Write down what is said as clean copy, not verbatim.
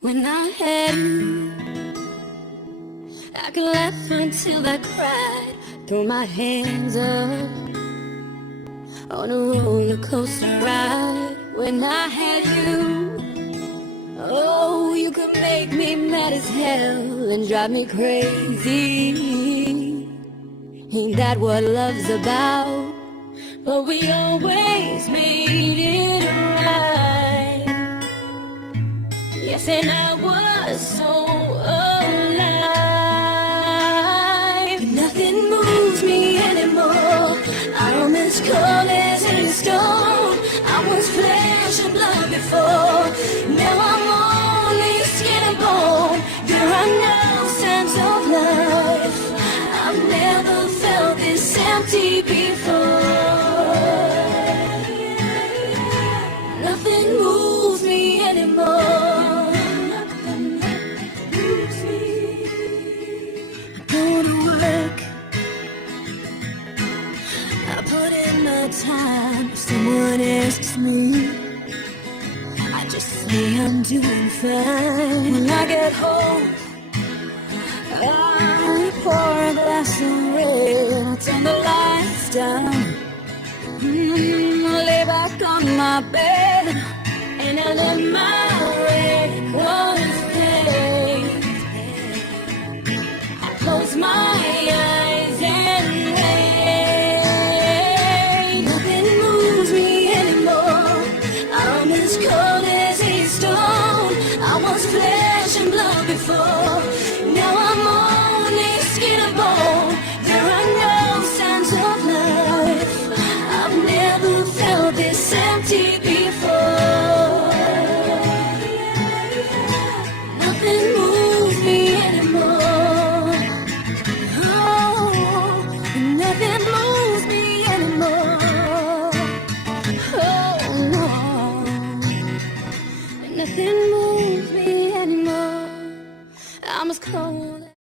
When I had you, I could laugh until I cried. Throw my hands up on a roller coaster ride. When I had you, oh, you could make me mad as hell and drive me crazy. Ain't that what love's about? But we always made it right. Yes, and I was so alive. Nothing moves me anymore. I'm as cold as any stone. I was flesh and blood before. Now I'm only skin and bone. There are no signs of life. I've never felt this empty before. Nothing moves me anymore. Time someone asks me, I just say I'm doing fine. When I get home, I pour a glass of red, I turn the lights down, I lay back on my bed, and I let my records play. I close my eyes and cold as a stone. I was flesh and blood before. Now I'm only skin and bone. There are no signs of life. I've never felt this empty before. Nothing moves me anymore. Oh, nothing moves me anymore. Oh no. Nothing moves me anymore. I'm as cold